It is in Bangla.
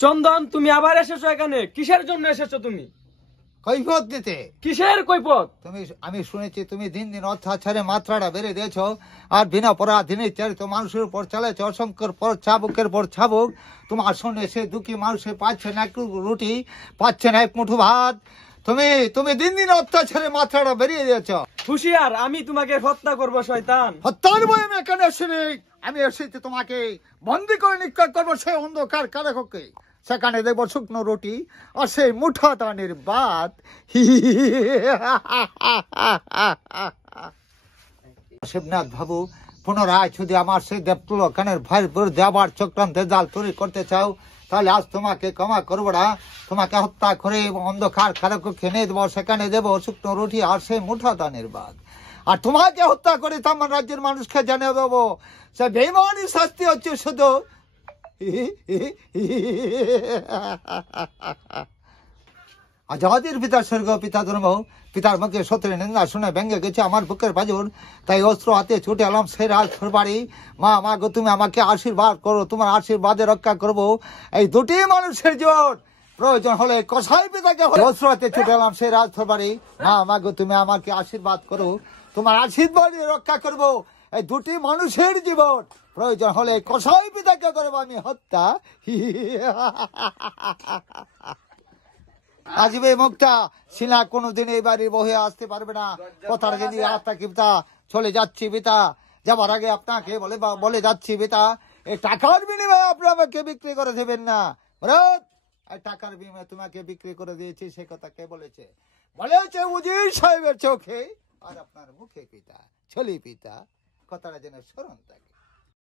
চন্দন, তুমি আবার এসেছো এখানে, কিসের জন্য এসেছো তুমি? কৈফিয়ত দিতে। কিসের কৈফিয়ত? আমি শুনেছি তুমি দিন দিন অত্যাচারের মাত্রাটা বেড়ে দিয়েছ, আর বিনা পরাধীনে চারিত মানুষের উপর চালাচ্ছে অসংখ্যর পর চাবুকের পর চাবুক। তোমার শুনে সে দুঃখী মানুষে পাচ্ছে না এক রুটি, পাচ্ছে না এক মুঠো ভাত। তুমি দিন দিন অত্যাচারের মাত্রাটা বেরিয়ে দিয়েছ। হুশিয়ার, আমি তোমাকে হত্যা করব শয়তান। হত্যার বই আমি এখানে আসিনি, আমি এসেছি তোমাকে বন্দি করে নিক্ষেপ করবো সেই অন্ধকার কারাগারে। সেখানে দেখবো শুকনো রুটি আর সেই মুঠা দানের ভাত। শিবনাথ বাবু, পুনরায় যদি আমার সেই দেবতুলকানের ভাইয়ের বিরুদ্ধে আবার চক্রান্তের জাল তৈরি করতে চাও, তাহলে আজ তোমাকে ক্ষমা করবো না। তোমাকে হত্যা করে অন্ধকার কারাগারে এনে দেবো, সেখানে দেবো শুকনো রুটি আর সেই মুঠা দানের ভাত। আর তোমাকে হত্যা করে আমার রাজ্যের মানুষকে জানিয়ে দেবো সে বেঈমানি শাস্তি হচ্ছে শুধু আজাদের পিতা স্বর্গ পিতা ধর্ম, পিতার মুখে সত্যের নিন্দা শুনে ভেঙে গেছে আমার বুকের পাঁজর। তাই অস্ত্র হাতে ছুটে এলাম সেই রাজপুর বাড়ি। মা গো, তুমি আমাকে আশীর্বাদ করো, তোমার আশীর্বাদে রক্ষা করবো এই দুটি মানুষের জোট। প্রয়োজন হলে কসাই পিতাকে অস্ত্র হাতে ছুটে এলাম সেই রাজপুর বাড়ি। মা গো, তুমি আমাকে আশীর্বাদ করো, তোমার আশীর্বাদে রক্ষা করবো এই দুটি মানুষের জীবন। প্রয়োজন হলে কসাই পিতাকে করবো আমি হত্যা। আসবে মুক্তা সিনা কোনোদিন এই বাড়ি বহে আসতে পারবে না। কথার যদি আত্মা কি পিতা চলে যাচ্ছি পিতা, যাবার আগে আপনাকে বলে যাচ্ছি পিতা, এই টাকার বিনিময়ে আপনি আমাকে বিক্রি করে দেবেন না। টাকার বিনিময়ে তোমাকে বিক্রি করে দিয়েছি, সে কথা কে বলেছে? বলেছে উজির সাহেবের চোখে আর আপনার মুখে পিতা। চলি পিতা, কথাটা যেন স্মরণ থাকে।